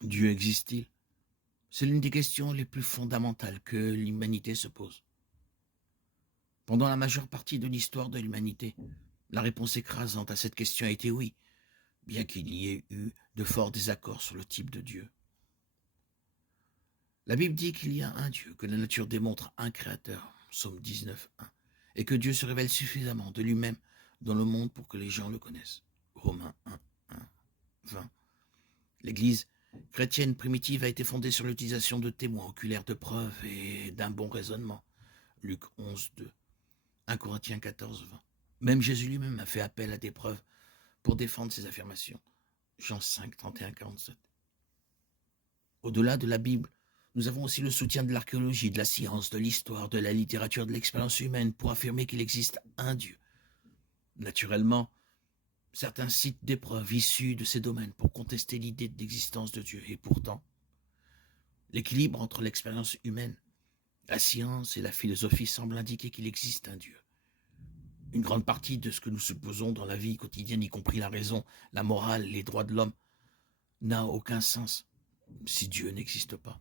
Dieu existe-t-il? C'est l'une des questions les plus fondamentales que l'humanité se pose. Pendant la majeure partie de l'histoire de l'humanité, la réponse écrasante à cette question a été oui, bien qu'il y ait eu de forts désaccords sur le type de Dieu. La Bible dit qu'il y a un Dieu, que la nature démontre un créateur, Psaume 19:1, et que Dieu se révèle suffisamment de lui-même dans le monde pour que les gens le connaissent, Romains 1:1, 20. L'Église chrétienne primitive a été fondée sur l'utilisation de témoins oculaires de preuves et d'un bon raisonnement, Luc 11:2, 1 Corinthiens 14:20. Même Jésus lui-même a fait appel à des preuves pour défendre ses affirmations, Jean 5, 31-47. Au-delà de la Bible, nous avons aussi le soutien de l'archéologie, de la science, de l'histoire, de la littérature, de l'expérience humaine pour affirmer qu'il existe un Dieu. Naturellement, certains citent des preuves issues de ces domaines pour contester l'idée de l'existence de Dieu. Et pourtant, l'équilibre entre l'expérience humaine, la science et la philosophie semble indiquer qu'il existe un Dieu. Une grande partie de ce que nous supposons dans la vie quotidienne, y compris la raison, la morale, les droits de l'homme, n'a aucun sens si Dieu n'existe pas.